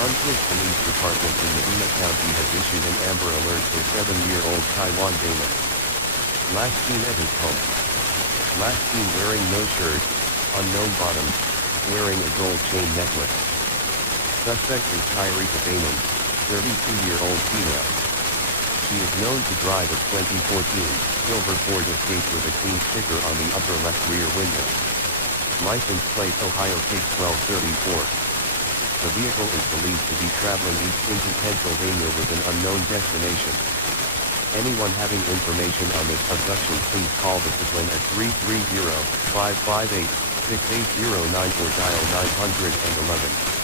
Brunswick Police Department in Medina County has issued an Amber Alert for 7-year-old Taiwan Damon. Last seen at his home. Last seen wearing no shirt, unknown bottoms, wearing a gold chain necklace. Suspect is Tyrika Damon, 32-year-old female. She is known to drive a 2014 silver Ford Escape with a clean sticker on the upper left rear window. License plate Ohio Case 1234. The vehicle is believed to be traveling east into Pennsylvania with an unknown destination. Anyone having information on this abduction, please call Discipline at 330-558-6809 or dial 911.